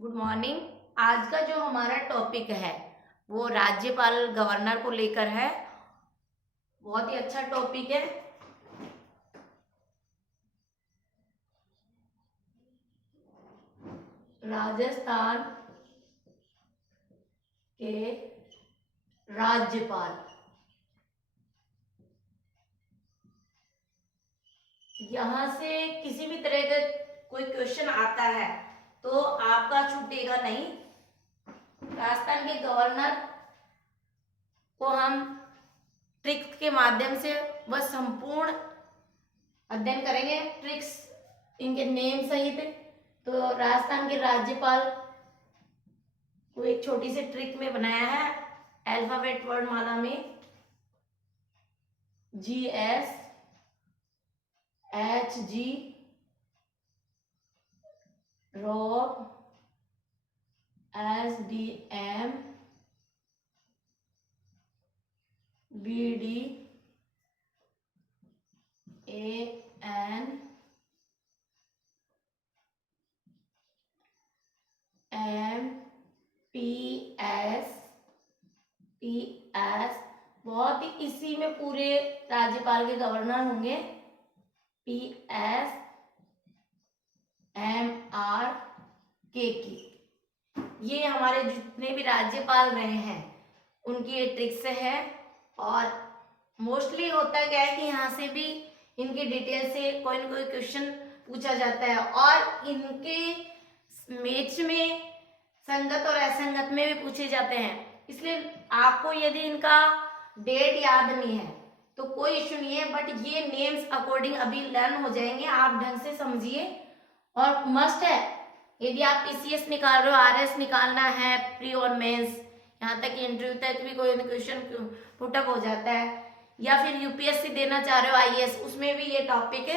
Good morning. आज का जो हमारा टॉपिक है वो राज्यपाल गवर्नर को लेकर है। बहुत ही अच्छा टॉपिक है। राजस्थान के राज्यपाल, यहां से किसी भी तरह का कोई क्वेश्चन आता है तो आपका छूटेगा नहीं। राजस्थान के गवर्नर को हम ट्रिक्स के माध्यम से वह संपूर्ण अध्ययन करेंगे, ट्रिक्स इनके नेम सहित। तो राजस्थान के राज्यपाल को एक छोटी सी ट्रिक में बनाया है, अल्फाबेट वर्णमाला में GS HG रॉब SDM BD AN PS बहुत ही इसी में पूरे राज्यपाल के गवर्नर होंगे। PS MR KK, ये हमारे जितने भी राज्यपाल रहे हैं उनकी ये ट्रिक्स है। और मोस्टली होता क्या है कि यहाँ से भी इनकी डिटेल से कोई ना कोई क्वेश्चन पूछा जाता है और इनके मैच में संगत और असंगत में भी पूछे जाते हैं। इसलिए आपको यदि इनका डेट याद नहीं है तो कोई इश्यू नहीं है, बट ये नेम्स अकॉर्डिंग अभी लर्न हो जाएंगे, आप ढंग से समझिए। और मस्ट है, यदि आप PCS निकाल रहे हो, RS निकालना है, प्री और मेंस, यहाँ तक इंटरव्यू तक भी कोई क्वेश्चन पुटअप हो जाता है, या फिर UPSC देना चाह रहे हो IAS, उसमें भी ये टॉपिक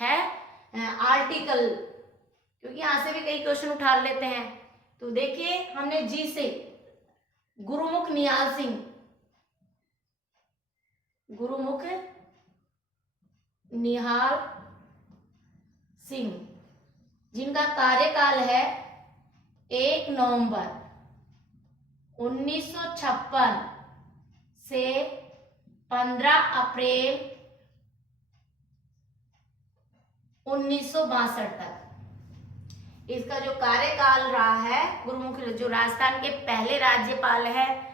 है आर्टिकल, क्योंकि यहाँ से भी कई क्वेश्चन उठा लेते हैं। तो देखिए, हमने जी से गुरुमुख निहाल सिंह, गुरुमुख निहाल सिंह, जिनका कार्यकाल है 1 नवंबर 1956 से 15 अप्रैल 1962 तक। इसका जो कार्यकाल रहा है, गुरुमुख जो राजस्थान के पहले राज्यपाल है,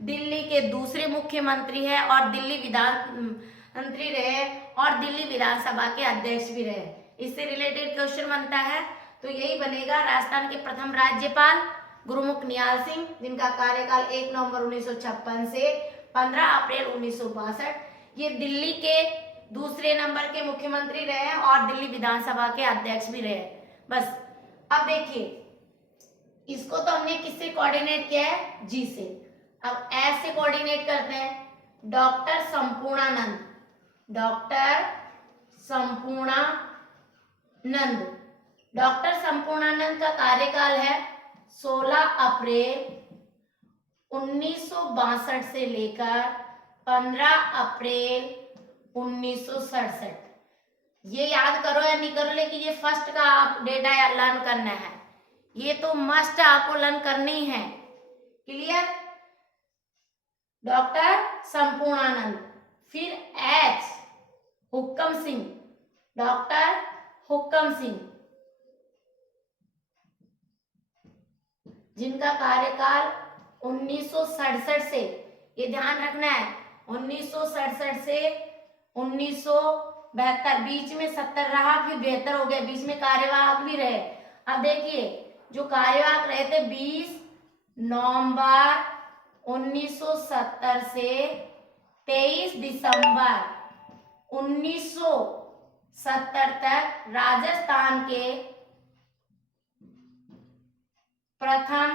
दिल्ली के दूसरे मुख्यमंत्री है और दिल्ली विधान मंत्री रहे और दिल्ली विधानसभा के अध्यक्ष भी रहे। इससे रिलेटेड क्वेश्चन बनता है तो यही बनेगा। राजस्थान के प्रथम राज्यपाल गुरुमुख निहाल सिंह, जिनका कार्यकाल 1 नवंबर 1956 से 15 अप्रैल 1962। ये दिल्ली के दूसरे नंबर के मुख्यमंत्री रहे और दिल्ली विधानसभा के अध्यक्ष भी रहे। बस अब देखिए, इसको तो हमने किससे कोऑर्डिनेट किया है? जी से। अब एस से कोऑर्डिनेट करते हैं, doctor Sampurnanand, doctor Sampurnanand. Doctor Sampurnanand का कार्यकाल है 16 अप्रैल 1962 से लेकर 15 अप्रैल 1967। ये याद करो या नहीं करो, लेकिन ये फर्स्ट का आप डेटा लर्न करना है, ये तो मस्ट आपको लर्न करनी है। क्लियर? डॉक्टर संपूर्णानंद। फिर एच हुक्म सिंह, डॉक्टर हुक्म सिंह, जिनका कार्यकाल 1967 से, ये ध्यान रखना है, 1967 से 1972, बीच में 70 रहा, फिर 72 हो गया, बीच में कार्यवाहक भी रहे। अब देखिए, जो कार्यवाहक रहे थे 20 नवंबर 1970 से 23 दिसंबर 1970 तक राजस्थान के प्रथम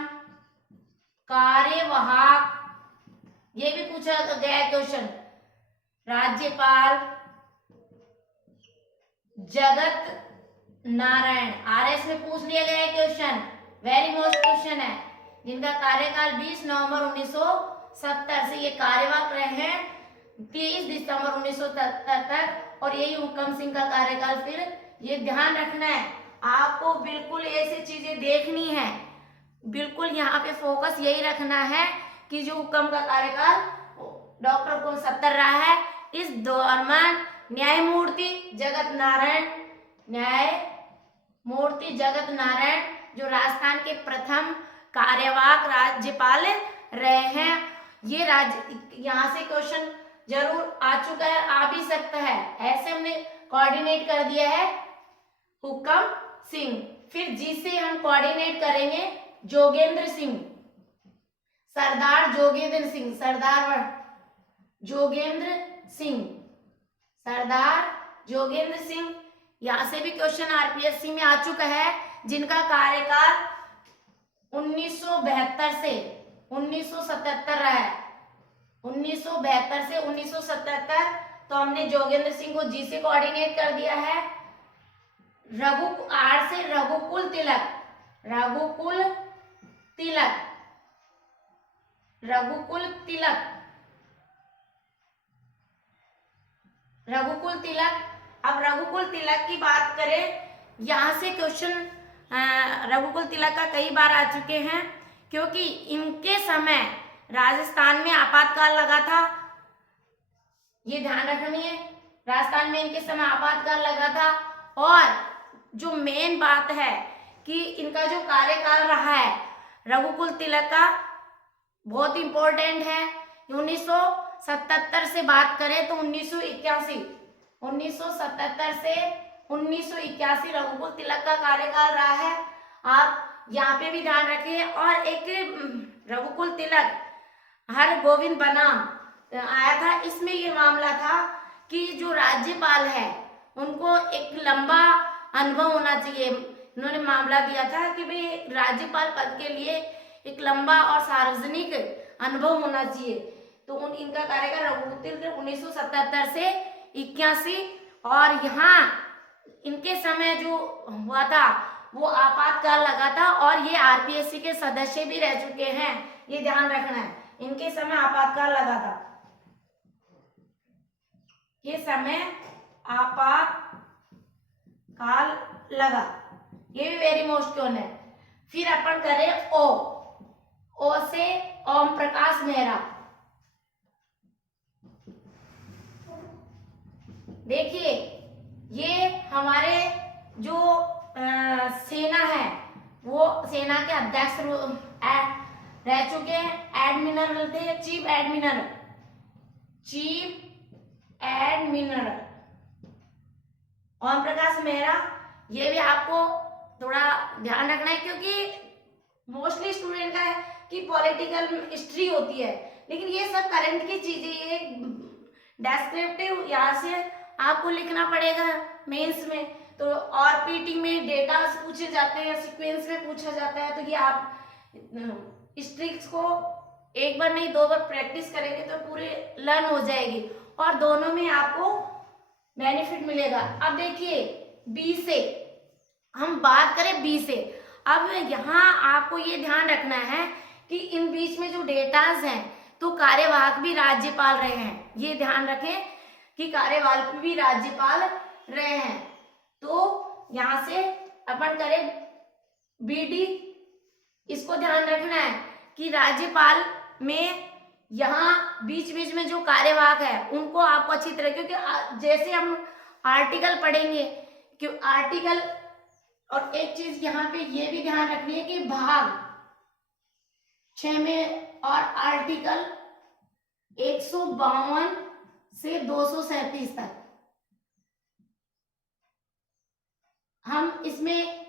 कार्यवाहक, ये भी पूछा गया क्वेश्चन, राज्यपाल जगत नारायण, RS में पूछ लिया गया क्वेश्चन, वेरी मोस्ट क्वेश्चन है, जिनका कार्यकाल 20 नवंबर 1970 से, ये कार्यवाहक रहे हैं 30 दिसंबर 1970 तक। और यही हुक्म सिंह का कार्यकाल। फिर ये ध्यान रखना है, आपको बिल्कुल ऐसी चीजें देखनी है बिल्कुल यहाँ पे फोकस यही रखना है कि जो हुक्म का कार्यकाल डॉक्टर को 70 रहा है, इस दौरान न्यायमूर्ति जगत नारायण जो राजस्थान के प्रथम कार्यवाहक राज्यपाल रहे हैं। ये यहाँ से क्वेश्चन जरूर आ चुका है, आ भी सकता है, ऐसे हमने कोऑर्डिनेट कर दिया है हुक्म सिंह। फिर जी से हम कोऑर्डिनेट करेंगे जोगेंद्र सिंह, सरदार जोगेंद्र सिंह, सरदार जोगेंद्र सिंह। यहां से भी क्वेश्चन आरपीएससी में आ चुका है, जिनका कार्यकाल 1972 से 1977 रहा है, 1972 से 1977। तो हमने जोगेंद्र सिंह को जी से कोऑर्डिनेट कर दिया है। आर से रघुकुल तिलक, अब रघुकुल तिलक की बात करें, यहां से क्वेश्चन रघुकुल तिलक का कई बार आ चुके हैं, क्योंकि इनके समय राजस्थान में आपातकाल लगा था। ये ध्यान रखनी है, राजस्थान में इनके समय आपातकाल लगा था। और जो मेन बात है कि इनका जो कार्यकाल रहा है रघुकुल तिलक का, बहुत इंपॉर्टेंट है। 1977 से बात करें तो 1977 से 1981 रघुकुल तिलक का कार्यकाल रहा है। आप यहाँ पे भी ध्यान रखिए। और एक रघुकुल तिलक हर गोविंद बनाम आया था, इसमें ये मामला था कि जो राज्यपाल है उनको एक लंबा अनुभव होना चाहिए। इन्होंने मामला दिया था कि भाई राज्यपाल पद के लिए एक लंबा और सार्वजनिक अनुभव होना चाहिए। तो इनका कार्यकाल रघुकुल तिलक 1977 से 81, और यहाँ इनके समय जो हुआ था वो आपातकाल लगा था, और ये आरपीएससी के सदस्य भी रह चुके हैं, ये ध्यान रखना है। इनके समय आपातकाल लगा था, ये समय आपातकाल लगा, ये भी वेरी मोस्ट क्वेश्चन है। फिर अपन करें ओ से ओम प्रकाश मेहरा। देखिए ये हमारे जो सेना है वो सेना के अध्यक्ष रह चुके हैं, एडमिरल थे, चीफ एडमिरल ओम प्रकाश मेहरा। ये भी आपको थोड़ा ध्यान रखना है, क्योंकि मोस्टली स्टूडेंट का है कि पॉलिटिकल हिस्ट्री होती है, लेकिन ये सब करंट की चीजें, ये डेस्क्रिप्टिव यहाँ से आपको लिखना पड़ेगा मेंस में। तो और पीटी में डेटा पूछे जाते हैं, सीक्वेंस में पूछा जाता है, तो ये आप स्ट्रिक्स को एक बार नहीं 2 बार प्रैक्टिस करेंगे तो पूरे लर्न हो जाएगी, और दोनों में आपको बेनिफिट मिलेगा। अब देखिए बी से हम बात करें, बी से अब यहाँ आपको ये ध्यान रखना है कि इन बीच में जो डेटाज हैं तो कार्यवाहक भी राज्यपाल रहे हैं, ये ध्यान रखें कि कार्यवाहक भी राज्यपाल रहे हैं। तो यहाँ से अपन करें बीडी, इसको ध्यान रखना है कि राज्यपाल में यहाँ बीच बीच में जो कार्यवाहक है उनको आपको अच्छी तरह, क्योंकि जैसे हम आर्टिकल पढ़ेंगे कि आर्टिकल, और एक चीज यहाँ पे ये भी ध्यान रखनी है कि भाग 6 में और आर्टिकल 152 से 237 तक हम इसमें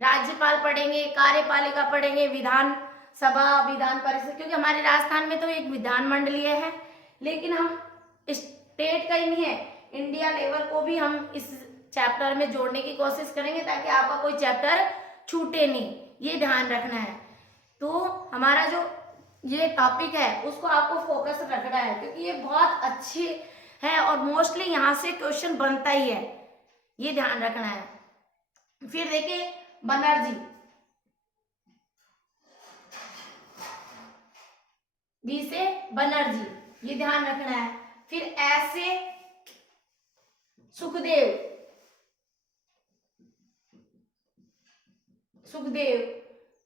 राज्यपाल पढ़ेंगे, कार्यपालिका पढ़ेंगे, विधान सभा, विधान परिषद, क्योंकि हमारे राजस्थान में तो एक विधान मंडलीय है, लेकिन हम स्टेट का ही नहीं है, इंडिया लेवल को भी हम इस चैप्टर में जोड़ने की कोशिश करेंगे ताकि आपका कोई चैप्टर छूटे नहीं, ये ध्यान रखना है। तो हमारा जो ये टॉपिक है उसको आपको फोकस रखना है, क्योंकि ये बहुत अच्छी है और मोस्टली यहाँ से क्वेश्चन बनता ही है, ये ध्यान रखना है। फिर देखिए बनर्जी, बी से बनर्जी, ये ध्यान रखना है। फिर ऐसे सुखदेव,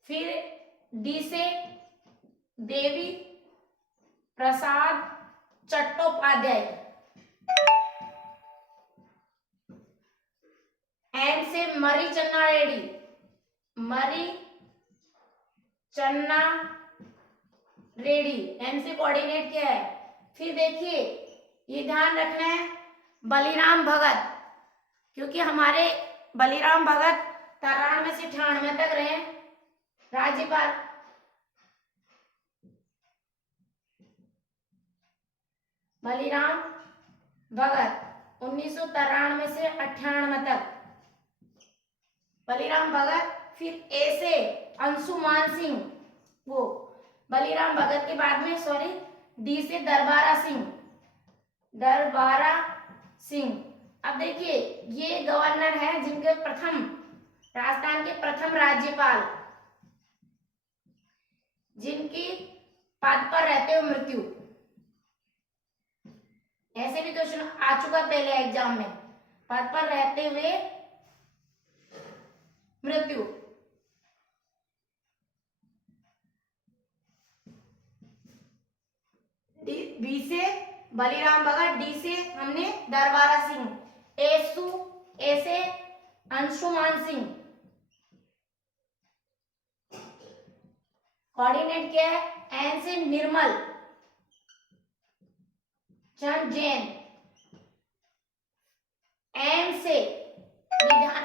फिर डी से देवी प्रसाद चट्टोपाध्याय, एन से मरी चन्ना रेड्डी, मरी चन्ना रेड्डी, एन से कोऑर्डिनेट किया है। फिर देखिए ये ध्यान रखना है बलिराम भगत, क्योंकि हमारे बलिराम भगत 93 से 98 तक रहे राज्यपाल। बलिराम भगत 1993 से 98 तक बलिराम भगत। फिर ए से अंशुमान सिंह, वो बलिराम भगत के बाद में सॉरी डी से दरबारा सिंह, दरबारा सिंह। अब देखिए ये गवर्नर है जिनके प्रथम राजस्थान के प्रथम राज्यपाल, जिनकी पद पर रहते हुए मृत्यु। ऐसे भी क्वेश्चन आ चुका पहले एग्जाम में, पद पर रहते हुए मृत्यु। बी से बलिराम भगत, डी से हमने दरबारा सिंह, ए से अंशुमान सिंह। कोऑर्डिनेट क्या है, एन से निर्मल चंद जैन, एम से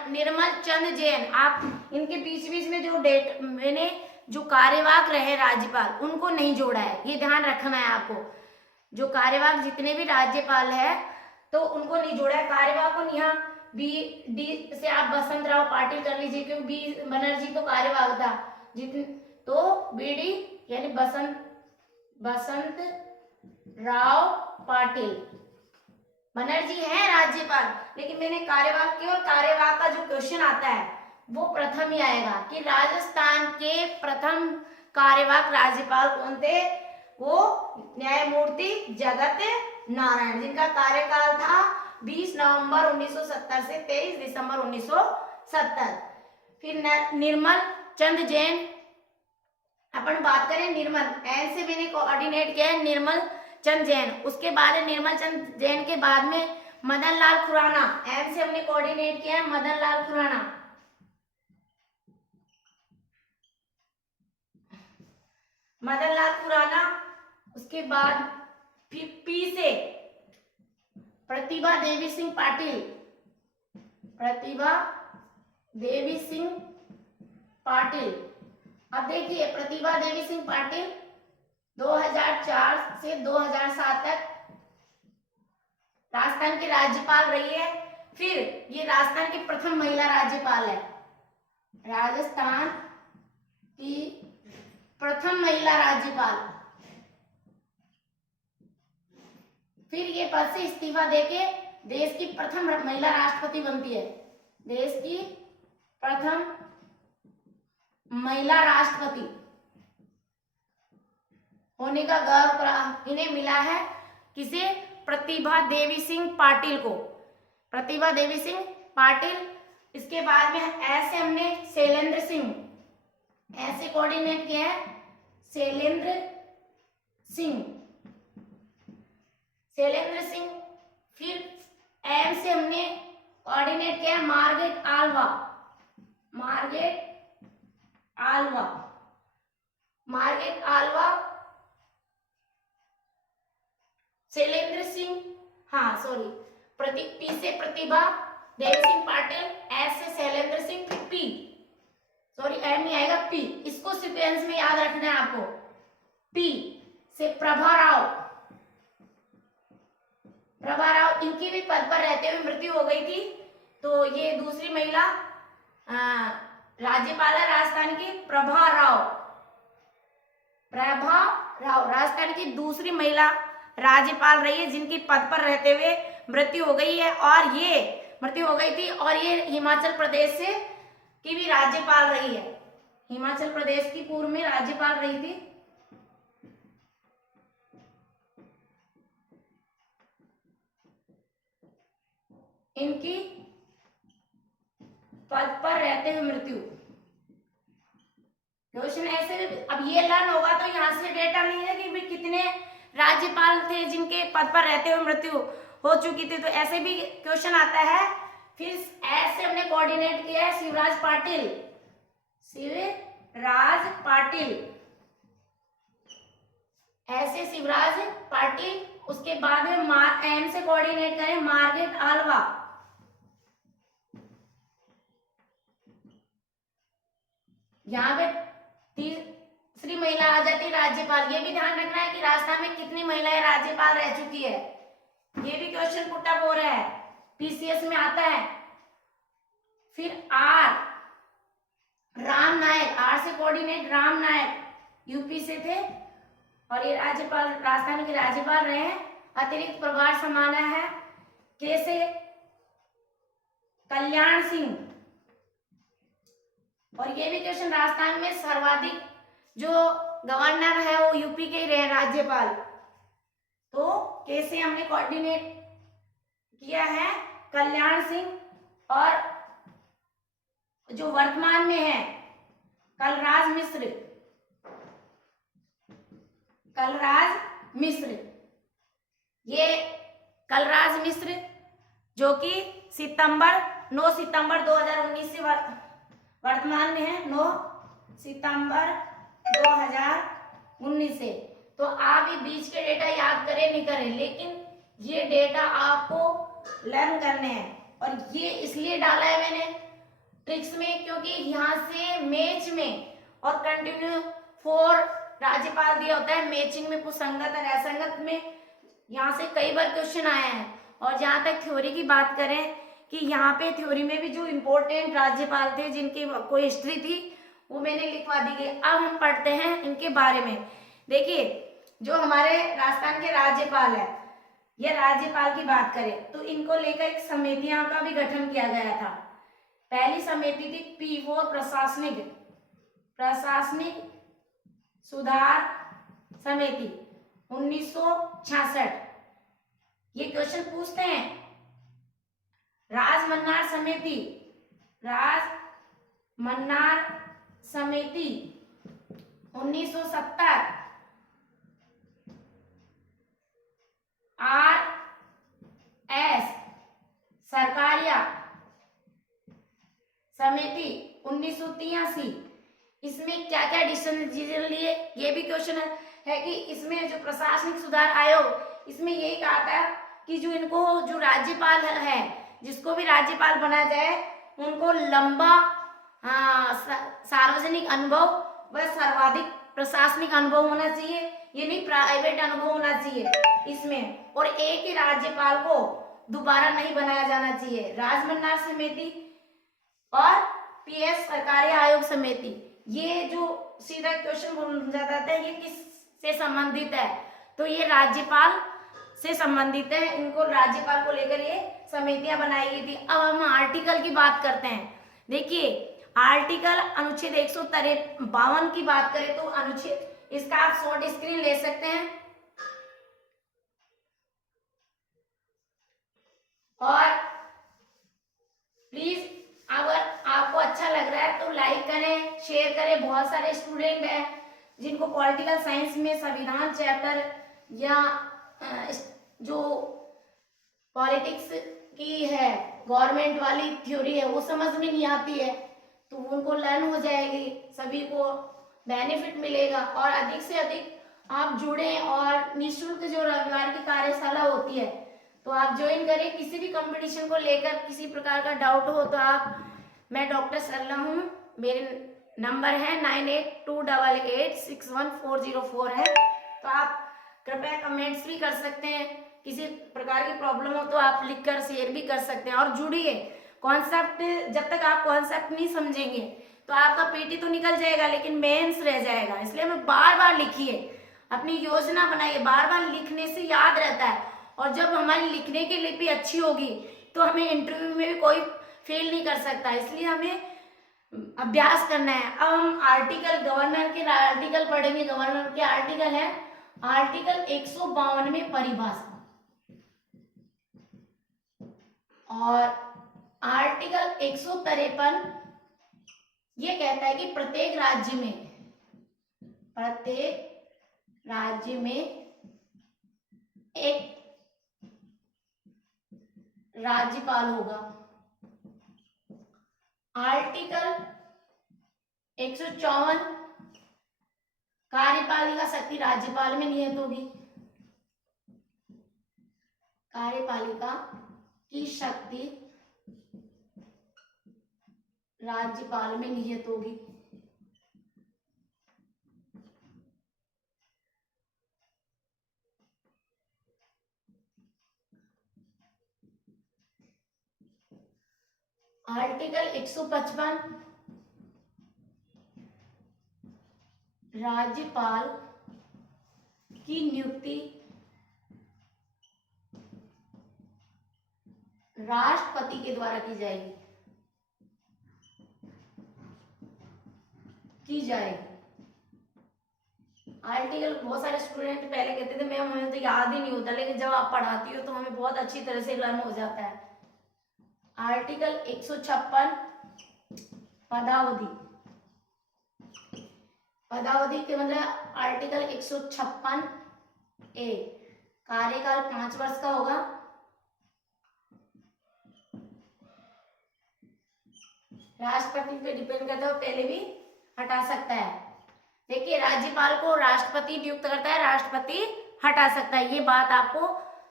निर्मल चंद जैन। आप इनके बीच बीच में जो डेट मैंने जो कार्यवाहक रहे राज्यपाल उनको नहीं जोड़ा है, ये ध्यान रखना है आपको। जो कार्यवाहक जितने भी राज्यपाल है तो उनको नहीं जोड़ा है कार्यवाहक को। यहाँ बी डी से आप बसंत राव पाटिल कर लीजिए, क्योंकि बी बनर्जी तो कार्यवाहक था, जितने तो बी डी यानी बसंत राव पाटिल। बनर्जी है राज्यपाल, लेकिन मैंने कार्यवाहक केवल कार्यवाहक का जो क्वेश्चन आता है वो प्रथम ही आएगा कि राजस्थान के प्रथम कार्यवाहक राज्यपाल कौन थे। वो न्यायमूर्ति जगत नारायण, जिनका कार्यकाल था 20 नवंबर 1970 से 23 दिसंबर 1970। फिर निर्मल चंद जैन, अपन बात करें निर्मल, एन से मैंने कोऑर्डिनेट किया है निर्मल चंद जैन। उसके बाद निर्मल चंद जैन के बाद में मदन लाल खुराना, एम से हमने कोऑर्डिनेट किया है मदन लाल खुराना। मदन लाल खुराना, उसके बाद फिर पी से प्रतिभा देवी सिंह पाटिल, प्रतिभा देवी सिंह पाटिल। अब देखिए प्रतिभा देवी सिंह पाटिल 2004 से 2007 तक राजस्थान की राज्यपाल रही है। फिर ये राजस्थान की प्रथम महिला राज्यपाल है, राजस्थान की प्रथम महिला राज्यपाल। फिर ये पद से इस्तीफा देके देश की प्रथम महिला राष्ट्रपति बनती है, देश की प्रथम महिला राष्ट्रपति होने का गौरव इन्हें मिला है। किसे, प्रतिभा देवी सिंह पाटिल को, प्रतिभा देवी सिंह पाटिल। इसके बाद में ऐसे हमने शैलेंद्र सिंह, ऐसे कोऑर्डिनेट किया है शैलेंद्र सिंह, शैलेंद्र सिंह। फिर एम से हमने कोऑर्डिनेट किया है Margaret Alva, Margaret Alva, Margaret Alva, Shailendra Singh, हाँ सॉरी, पी से प्रतिभा देवी सिंह पाटिल, एस से शैलेंद्र सिंह, फिर पी सॉरी एम नहीं आएगा पी, इसको सीक्वेंस में याद रखना है आपको। पी से प्रभा राव, प्रभा राव, इनकी भी पद पर रहते हुए मृत्यु हो गई थी, तो ये दूसरी महिला राज्यपाल है राजस्थान की, प्रभा राव, प्रभा राव राजस्थान की दूसरी महिला राज्यपाल रही है जिनकी पद पर रहते हुए मृत्यु हो गई है, और ये मृत्यु हो गई थी, और ये हिमाचल प्रदेश से की भी राज्यपाल रही है, हिमाचल प्रदेश की पूर्व में राज्यपाल रही थी। इनकी पद पर रहते हुए मृत्यु। क्वेश्चन ऐसे भी, अब ये लर्न होगा तो यहाँ से डेटा नहीं है कि भाई कितने राज्यपाल थे जिनके पद पर रहते हुए मृत्यु हो चुकी थी, तो ऐसे भी क्वेश्चन आता है। फिर ऐसे हमने कोऑर्डिनेट किया है शिवराज पाटिल, शिवराज पाटिल, ऐसे शिवराज पाटिल। उसके बाद में एम से कोऑर्डिनेट करें मार्गरेट आल्वा, यहाँ पे तीसरी महिला आ जाती है राज्यपाल। ये भी ध्यान रखना है कि राजस्थान में कितनी महिलाएं राज्यपाल रह चुकी है, ये भी क्वेश्चन पुट अप हो रहा है, पीसीएस में आता है। फिर आर राम नायक, आर से कोऑर्डिनेट राम नायक, यूपी से थे और ये राज्यपाल राजस्थान के राज्यपाल रहे हैं। अतिरिक्त प्रभार संभाला है कैसे, कल्याण सिंह। और ये भी क्वेश्चन, राजस्थान में सर्वाधिक जो गवर्नर है वो यूपी के ही रहे राज्यपाल, तो कैसे हमने कोऑर्डिनेट किया है कल्याण सिंह। और जो वर्तमान में है कलराज मिश्र, कलराज मिश्र, ये कलराज मिश्र जो कि 9 सितंबर 2019 से वर्तमान में है, 9 सितंबर 2019 से। तो आप ये बीच के डेटा याद करें नहीं करें, लेकिन ये डेटा आपको लर्न करने हैं। और ये इसलिए डाला है मैंने ट्रिक्स में क्योंकि यहाँ से मैच में और कंटिन्यू 4 राज्यपाल दिया होता है, मैचिंग में संगत और असंगत में यहाँ से कई बार क्वेश्चन आए हैं। और जहाँ तक थ्योरी की बात करें कि यहाँ पे थ्योरी में भी जो इम्पोर्टेंट राज्यपाल थे जिनकी कोई हिस्ट्री थी वो मैंने लिखवा दी गई। अब हम पढ़ते हैं इनके बारे में। देखिए जो हमारे राजस्थान के राज्यपाल है, ये राज्यपाल की बात करें तो इनको लेकर एक समितियां का भी गठन किया गया था। पहली समिति थी P4 प्रशासनिक सुधार समिति 1966। ये क्वेश्चन पूछते हैं। राजमन्नार समिति 1970। RS सरकारिया समिति 1983। इसमें क्या क्या डिसीजन लिए, ये भी क्वेश्चन है कि इसमें जो प्रशासनिक सुधार आयोग, इसमें यही कहा था कि जो इनको जो राज्यपाल है, जिसको भी राज्यपाल बना जाए उनको लंबा सार्वजनिक अनुभव व सर्वाधिक प्रशासनिक अनुभव होना चाहिए, ये नहीं प्राइवेट अनुभव होना चाहिए इसमें। और एक ही राज्यपाल को दोबारा नहीं बनाया जाना चाहिए। राजमन्नार समिति और PS सरकारी आयोग समिति, ये जो सीधा क्वेश्चन बन जाता है ये किस से संबंधित है, तो ये राज्यपाल से संबंधित है। इनको राज्यपाल को लेकर ये समितियां बनाई गई थी। अब हम आर्टिकल की बात करते हैं। देखिए आर्टिकल अनुच्छेद 152 की बात करें तो अनुच्छेद, इसका आप शॉर्ट स्क्रीन ले सकते हैं। और प्लीज अगर आपको अच्छा लग रहा है तो लाइक करें, शेयर करें। बहुत सारे स्टूडेंट हैं जिनको पॉलिटिकल साइंस में संविधान चैप्टर या जो पॉलिटिक्स की है गवर्नमेंट वाली थ्योरी है वो समझ में नहीं आती है, तो उनको लर्न हो जाएगी, सभी को बेनिफिट मिलेगा। और अधिक से अधिक आप जुड़ें और निःशुल्क जो रविवार की कार्यशाला होती है तो आप ज्वाइन करें। किसी भी कंपटीशन को लेकर किसी प्रकार का डाउट हो तो आप, मैं डॉक्टर सरला हूँ, मेरे नंबर है 9828861404 है, तो आप कृपया कमेंट्स भी कर सकते हैं। किसी प्रकार की प्रॉब्लम हो तो आप लिखकर शेयर भी कर सकते हैं। और जुड़िए, कॉन्सेप्ट जब तक आप कॉन्सेप्ट नहीं समझेंगे तो आपका पीटी तो निकल जाएगा लेकिन मेंस रह जाएगा। इसलिए हमें बार बार लिखिए, अपनी योजना बनाइए, बार बार लिखने से याद रहता है। और जब हमारी लिखने की लिपि अच्छी होगी तो हमें इंटरव्यू में भी कोई फेल नहीं कर सकता, इसलिए हमें अभ्यास करना है। अब हम आर्टिकल, गवर्नर के आर्टिकल पढ़ेंगे। गवर्नर के आर्टिकल है आर्टिकल 152 में परिभाषा, और आर्टिकल 153 ये कहता है कि प्रत्येक राज्य में प्रत्येक राज्य में एक राज्यपाल होगा। आर्टिकल 154 कार्यपालिका शक्ति राज्यपाल में निहित होगी। कार्यपालिका की शक्ति राज्यपाल में निहित होगी। आर्टिकल 155 राज्यपाल की नियुक्ति राष्ट्रपति के द्वारा की जाएगी। आर्टिकल बहुत सारे स्टूडेंट पहले कहते थे मैम हमें तो याद ही नहीं होता, लेकिन जब आप पढ़ाती हो तो हमें बहुत अच्छी तरह से लर्न हो जाता है। आर्टिकल 156 पदावधि। पदावधि के मतलब आर्टिकल 156 ए कार्यकाल 5 वर्ष का होगा। राष्ट्रपति पे डिपेंड करता है, पहले भी हटा सकता है। देखिए राज्यपाल को राष्ट्रपति नियुक्त करता है, राष्ट्रपति हटा सकता है। ये बात आपको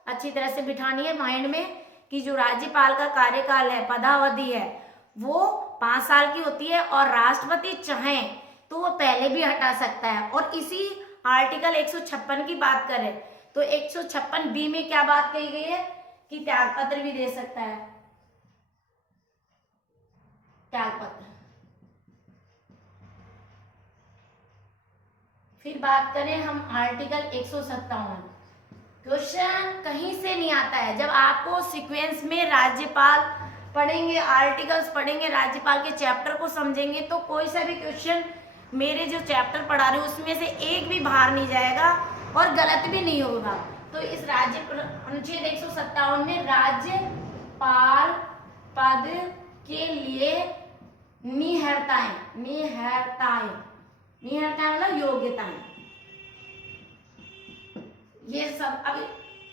अच्छी तरह से बिठानी है माइंड में कि जो राज्यपाल का कार्यकाल है, पदावधि है, वो 5 साल की होती है और राष्ट्रपति चाहे तो वो पहले भी हटा सकता है। और इसी आर्टिकल 156 की बात करें तो 156 बी में क्या बात कही गई है कि त्यागपत्र भी दे सकता है। त्यागपत्र। फिर बात करें हम आर्टिकल 157। क्वेश्चन कहीं से नहीं आता है। जब आपको सीक्वेंस में राज्यपाल पढ़ेंगे, आर्टिकल्स पढ़ेंगे, राज्यपाल के चैप्टर को समझेंगे तो कोई सा भी क्वेश्चन मेरे जो चैप्टर पढ़ा रहे हो उसमें से एक भी बाहर नहीं जाएगा और गलत भी नहीं होगा। तो इस अनुच्छेद 157 में राज्यपाल पद के लिए निहर्ताएं मतलब योग्यताएं, ये सब। अब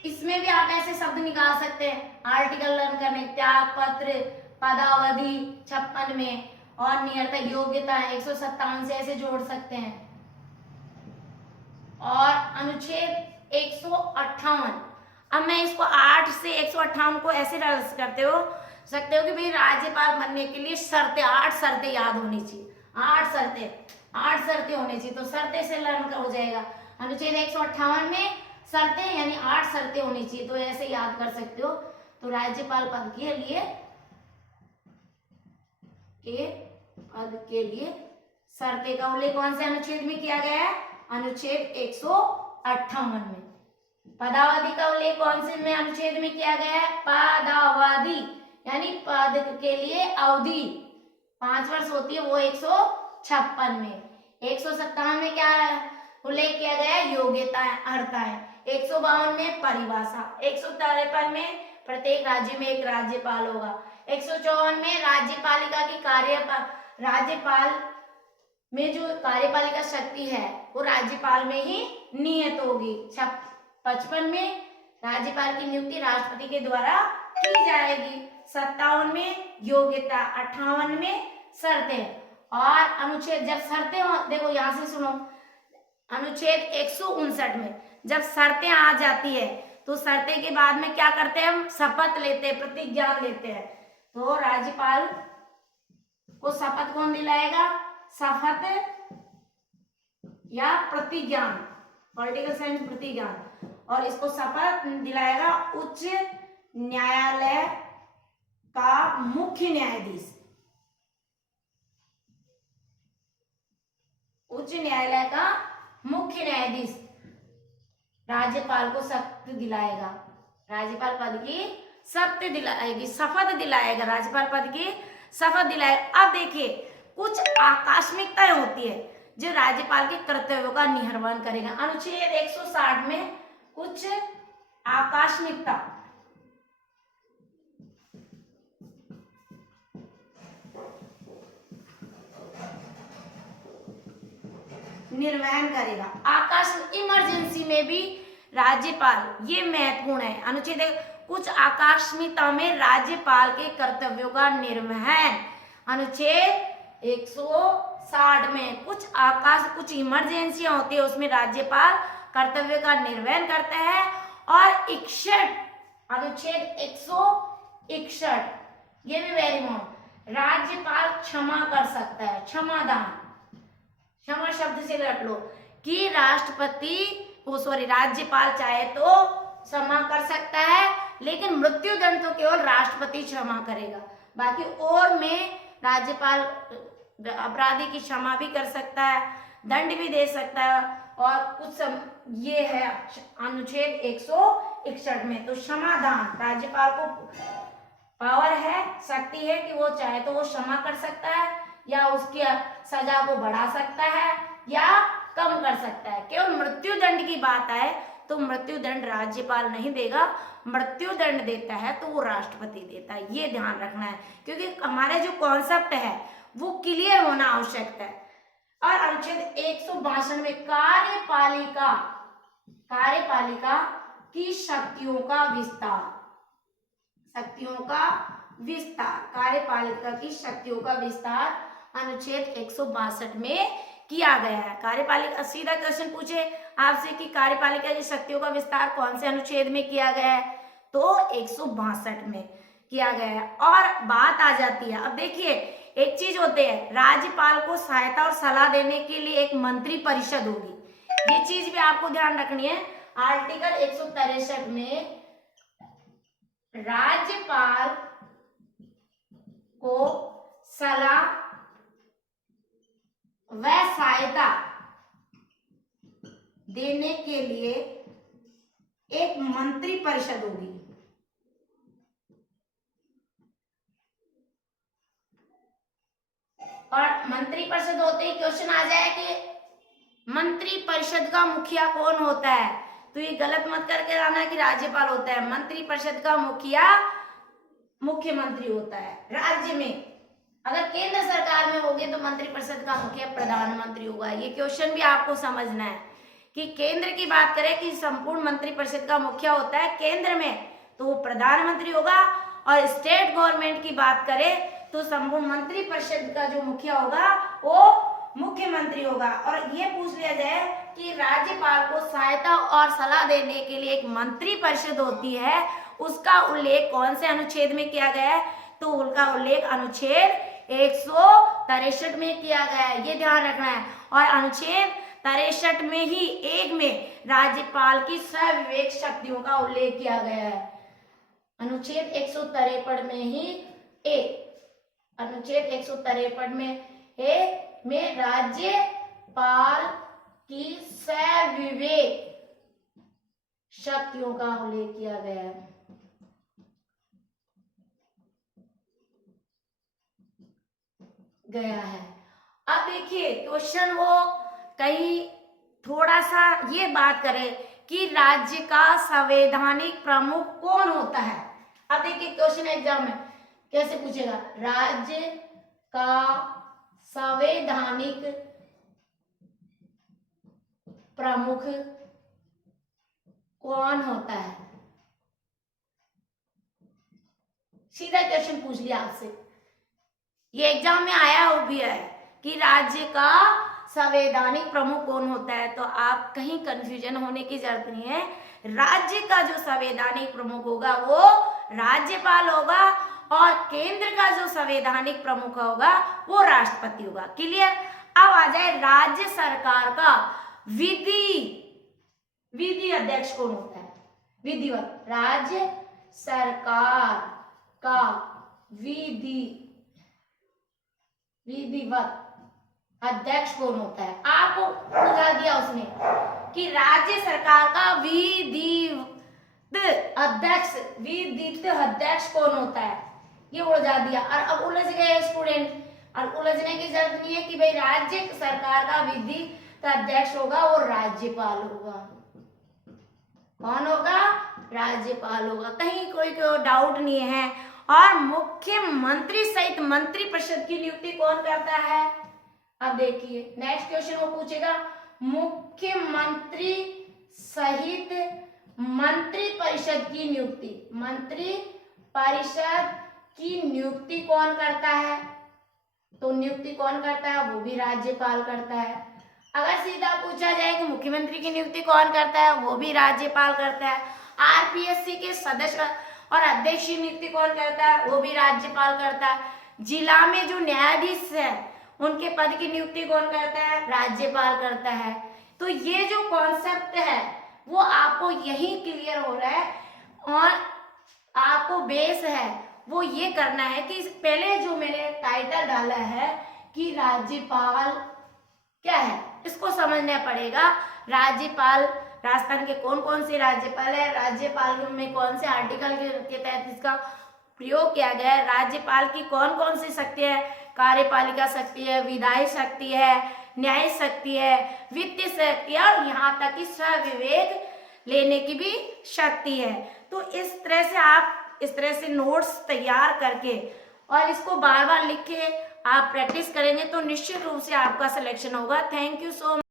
इसमें भी आप ऐसे शब्द निकाल सकते हैं आर्टिकल लर्न करने, त्यागपत्र, पदावधि 56 में और नियरता योग्यता 157 से ऐसे जोड़ सकते हैं। और अनुच्छेद 158, अब मैं इसको 8 से 158 को ऐसे सकते हो कि भाई राज्यपाल बनने के लिए शर्तें 8 शर्तें याद होनी चाहिए। 8 शर्तें होनी चाहिए, तो शर्तें से लर्न हो जाएगा। अनुच्छेद 158 में शर्तें यानी 8 शर्तें होनी चाहिए, तो ऐसे याद कर सकते हो। तो राज्यपाल पद के लिए शर्तें का उल्लेख कौन से अनुच्छेद में किया गया है? अनुच्छेद 158 में। पदावधि का उल्लेख कौन से में अनुच्छेद में किया गया है? पदावधि यानी पद के लिए अवधि 5 वर्ष होती है, वो 156 में। 157 में क्या उल्लेख किया गया है? योग्यताएं, अर्हताएं। 152 में परिभाषा। 153 में प्रत्येक राज्य में एक राज्यपाल होगा। 154 में राज्यपालिका की राज्यपाल में जो कार्यपालिका शक्ति है वो राज्यपाल में ही निहित होगी। 55 में राज्यपाल की नियुक्ति राष्ट्रपति के द्वारा की जाएगी। 57 में योग्यता, 58 में शर्तें। और अनुच्छेद जब शर्तें हो, देखो यहां से सुनो, अनुच्छेद 159 में जब शर्तें आ जाती है तो शर्तें के बाद में क्या करते हैं? हम शपथ लेते हैं, प्रतिज्ञा लेते हैं। तो राज्यपाल को शपथ कौन दिलाएगा? शपथ या प्रतिज्ञान, पॉलिटिकल साइंस प्रतिज्ञान। और इसको शपथ दिलाएगा उच्च न्यायालय का मुख्य न्यायाधीश। उच्च न्यायालय का मुख्य न्यायाधीश राज्यपाल को शपथ दिलाएगा, राज्यपाल पद की शपथ दिलाएगी, शपथ दिलाएगा, राज्यपाल पद की शपथ दिलाएगा। अब देखिए कुछ आकस्मिकताएं होती है जो राज्यपाल के कर्तव्यों का निर्वहन करेगा। अनुच्छेद 160 में कुछ आकस्मिकता, निर्वहन करेगा। आकस्मिक इमरजेंसी में भी राज्यपाल, ये महत्वपूर्ण है, अनुच्छेद कुछ आकस्मिकता में राज्यपाल के कर्तव्यों का निर्वहन, अनुच्छेद 160 में कुछ इमरजेंसियां होती है उसमें राज्यपाल कर्तव्य का निर्वहन करता है। और 61 अनुच्छेद 161 ये भी वेरी इंपॉर्टेंट, राज्यपाल क्षमा कर सकता है, क्षमादान, क्षमा शब्द से रट लो कि राज्यपाल चाहे तो क्षमा कर सकता है, लेकिन मृत्यु दंड तो केवल राष्ट्रपति क्षमा करेगा। बाकी और में राज्यपाल अपराधी की क्षमा भी कर सकता है, दंड भी दे सकता है। और कुछ ये है अनुच्छेद 161 में, तो क्षमादान, राज्यपाल को पावर है, शक्ति है कि वो चाहे तो वो क्षमा कर सकता है या उसकी सजा को बढ़ा सकता है या कम कर सकता है। केवल मृत्यु दंड की बात आए तो मृत्यु दंड राज्यपाल नहीं देगा, मृत्यु दंड देता है तो वो राष्ट्रपति देता है, ये ध्यान रखना है, क्योंकि हमारे जो कॉन्सेप्ट है वो क्लियर होना आवश्यक है। और अनुच्छेद 162 में कार्यपालिका की शक्तियों का विस्तार, कार्यपालिका की शक्तियों का विस्तार अनुच्छेद 162 में किया गया है। कार्यपालिका, सीधा क्वेश्चन पूछे आपसे कि कार्यपालिका की शक्तियों का विस्तार कौन से अनुच्छेद में किया गया है, तो 162 में किया गया है। और बात आ जाती है, अब देखिए एक चीज होती है, राज्यपाल को सहायता और सलाह देने के लिए एक मंत्री परिषद होगी, ये चीज भी आपको ध्यान रखनी है। आर्टिकल 163 में राज्यपाल को सलाह व सहायता देने के लिए एक मंत्री परिषद होगी। और मंत्री परिषद होते ही क्वेश्चन आ जाए कि मंत्री परिषद का मुखिया कौन होता है, तो ये गलत मत करके आना कि राज्यपाल होता है। मंत्री परिषद का मुखिया मुख्यमंत्री होता है। राज्य में अगर केंद्र सरकार में होगे तो मंत्री परिषद का मुखिया प्रधानमंत्री होगा। ये क्वेश्चन भी आपको समझना है कि केंद्र की बात करें कि संपूर्ण मंत्री परिषद का मुखिया होता है केंद्र में, तो वो प्रधानमंत्री होगा, और स्टेट गवर्नमेंट की बात करें तो संपूर्ण मंत्री परिषद का जो मुखिया होगा वो मुख्यमंत्री होगा। और ये पूछ लिया जाए कि राज्यपाल को सहायता और सलाह देने के लिए एक मंत्री परिषद होती है, उसका उल्लेख कौन से अनुच्छेद में किया गया है, तो उनका उल्लेख अनुच्छेद 163 में किया गया है, ये ध्यान रखना है। और अनुच्छेद 63 में ही एक में राज्यपाल की स्वविवेक शक्तियों का उल्लेख किया गया है। अनुच्छेद 163 में ही एक, अनुच्छेद 163 में राज्यपाल की स्वविवेक शक्तियों का उल्लेख किया गया है। अब देखिए क्वेश्चन वो कहीं थोड़ा सा ये बात करे कि राज्य का संवैधानिक प्रमुख कौन होता है। अब देखिए क्वेश्चन एग्जाम में कैसे पूछेगा, राज्य का संवैधानिक प्रमुख कौन होता है, सीधा क्वेश्चन पूछ लिया आपसे, ये एग्जाम में आया हो भी है कि राज्य का संवैधानिक प्रमुख कौन होता है, तो आप कहीं कंफ्यूजन होने की जरूरत नहीं है। राज्य का जो संवैधानिक प्रमुख होगा वो राज्यपाल होगा, और केंद्र का जो संवैधानिक प्रमुख होगा वो राष्ट्रपति होगा। क्लियर। अब आ जाए राज्य सरकार का विधि अध्यक्ष कौन होता है, विधिवत, राज्य सरकार का विधिवत अध्यक्ष कौन होता है। आपको बता दिया उसने कि राज्य सरकार का विधिवत अध्यक्ष कौन होता है, ये उलझा दिया। और अब उलझ गए स्टूडेंट, और उलझने की जरूरत नहीं है कि भाई राज्य सरकार का विधिवत अध्यक्ष होगा वो राज्यपाल होगा। कौन होगा, राज्यपाल होगा, कहीं कोई डाउट नहीं है। और मुख्यमंत्री सहित मंत्री परिषद की नियुक्ति कौन करता है। अब देखिए नेक्स्ट क्वेश्चन वो पूछेगा, मुख्यमंत्री सहित मंत्री परिषद की नियुक्ति। मंत्री परिषद की नियुक्ति कौन करता है? तो नियुक्ति कौन करता है? वो भी राज्यपाल करता है। अगर सीधा पूछा जाए कि मुख्यमंत्री की नियुक्ति कौन करता है, वो भी राज्यपाल करता है। आरपीएससी के सदस्य और अध्यक्ष की नियुक्ति कौन करता है? वो भी राज्यपाल करता है। जिला में जो न्यायाधीश है उनके पद की नियुक्ति कौन करता है? राज्यपाल करता है। तो ये जो कॉन्सेप्ट है वो आपको यही क्लियर हो रहा है और आपको बेस है वो ये करना है कि पहले जो मैंने टाइटल डाला है कि राज्यपाल क्या है, इसको समझना पड़ेगा। राज्यपाल, राजस्थान के कौन कौन से राज्यपाल है, राज्यपाल में कौन से आर्टिकल के तहत इसका प्रयोग किया गया है, राज्यपाल की कौन कौन सी शक्ति है, कार्यपालिका शक्ति है, विधायी शक्ति है, न्यायिक शक्ति है, वित्तीय शक्ति है और यहाँ तक कि स्वविवेक लेने की भी शक्ति है। तो इस तरह से आप इस तरह से नोट्स तैयार करके और इसको बार बार लिख के आप प्रैक्टिस करेंगे तो निश्चित रूप से आपका सिलेक्शन होगा। Thank you so much.